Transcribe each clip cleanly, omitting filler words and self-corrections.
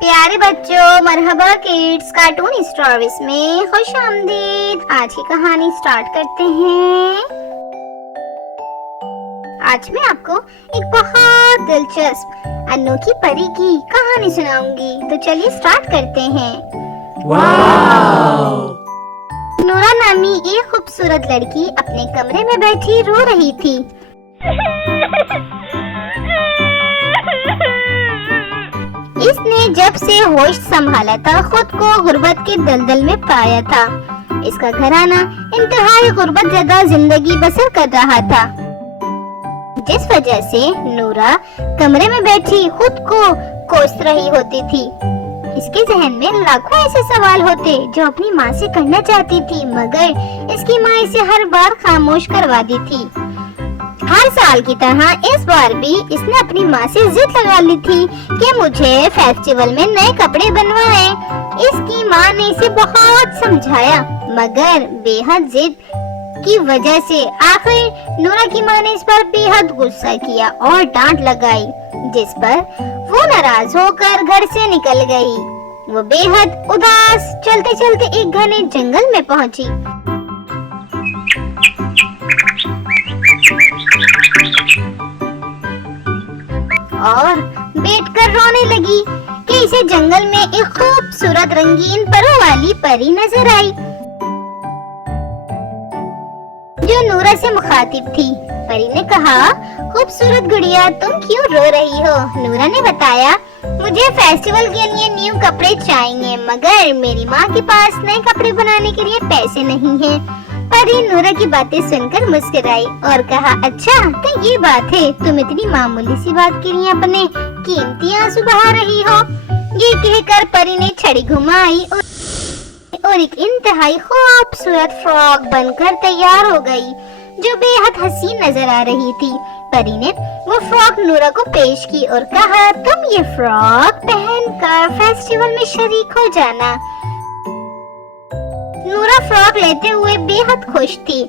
प्यारे बच्चों, मरहबा kids cartoon stories में खुश आमदीद। आज की कहानी स्टार्ट करते हैं। आज मैं आपको एक बहुत दिलचस्प अनोखी परी की कहानी सुनाऊंगी, तो चलिए स्टार्ट करते हैं। वाव! नूरा नामी एक खूबसूरत लड़की अपने कमरे में बैठी रो रही थी। इसने जब से होश संभाला था, खुद को गुर्बत के दलदल में पाया था। इसका घराना इंतहाई गुर्बत ज़दा जिंदगी बसर कर रहा था, जिस वजह से नूरा कमरे में बैठी खुद को कोस रही होती थी। इसके जहन में लाखों ऐसे सवाल होते जो अपनी माँ से करना चाहती थी, मगर इसकी माँ इसे हर बार खामोश करवाती थी। हर साल की तरह इस बार भी इसने अपनी माँ से जिद लगा ली थी कि मुझे फेस्टिवल में नए कपड़े बनवाए। इसकी माँ ने इसे बहुत समझाया, मगर बेहद जिद की वजह से आखिर नूरा की माँ ने इस पर बेहद गुस्सा किया और डांट लगाई, जिस पर वो नाराज होकर घर से निकल गई। वो बेहद उदास चलते चलते एक घने जंगल में पहुंची। और बैठकर रोने लगी कि इसे जंगल में एक खूबसूरत रंगीन परों वाली परी नजर आई, जो नूरा से मुखातिब थी। परी ने कहा, खूबसूरत गुड़िया, तुम क्यों रो रही हो? नूरा ने बताया, मुझे फेस्टिवल के लिए न्यू कपड़े चाहिए, मगर मेरी माँ के पास नए कपड़े बनाने के लिए पैसे नहीं हैं। परी नूरा की बातें सुनकर मुस्कुराई और कहा, अच्छा तो ये बात है, तुम इतनी मामूली सी बात के लिए अपने कीमती आंसू बहा रही हो। ये कहकर परी ने छड़ी घुमाई और एक इंतहाई खूबसूरत फ्रॉक बनकर तैयार हो गई, जो बेहद हसीन नजर आ रही थी। परी ने वो फ्रॉक नूरा को पेश की और कहा, तुम ये फ्रॉक पहनकर फेस्टिवल में शरीक हो जाना। नूरा फ्रॉक लेते हुए बेहद खुश थी।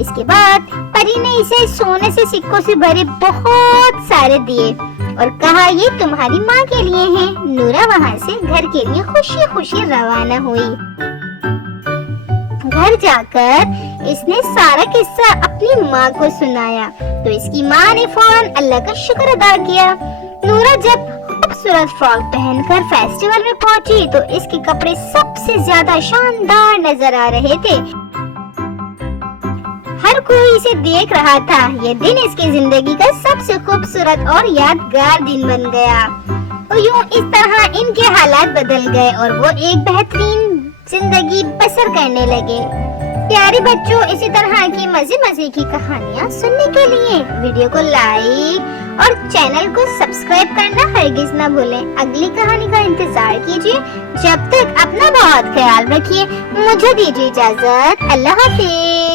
इसके बाद परी ने इसे सोने से सिक्कों से भरे बहुत सारे दिए और कहा, ये तुम्हारी माँ के लिए हैं। नूरा वहाँ से घर के लिए खुशी खुशी रवाना हुई। घर जाकर इसने सारा किस्सा अपनी माँ को सुनाया, तो इसकी माँ ने फौरन अल्लाह का शुक्र अदा किया। नूरा जब खूबसूरत फ्रॉक पहनकर फेस्टिवल में पहुंची तो इसके कपड़े सबसे ज्यादा शानदार नजर आ रहे थे। हर कोई इसे देख रहा था। यह दिन इसकी जिंदगी का सबसे खूबसूरत और यादगार दिन बन गया। और यूं इस तरह इनके हालात बदल गए और वो एक बेहतरीन जिंदगी बसर करने लगे। प्यारे बच्चों, इसी तरह की मजे मजे की कहानियाँ सुनने के लिए वीडियो को लाइक और चैनल को सब्सक्राइब करना हरगिज न भूलें। अगली कहानी का इंतजार कीजिए। जब तक अपना बहुत ख्याल रखिए। मुझे दीजिए इजाजत। अल्लाह हाफिज।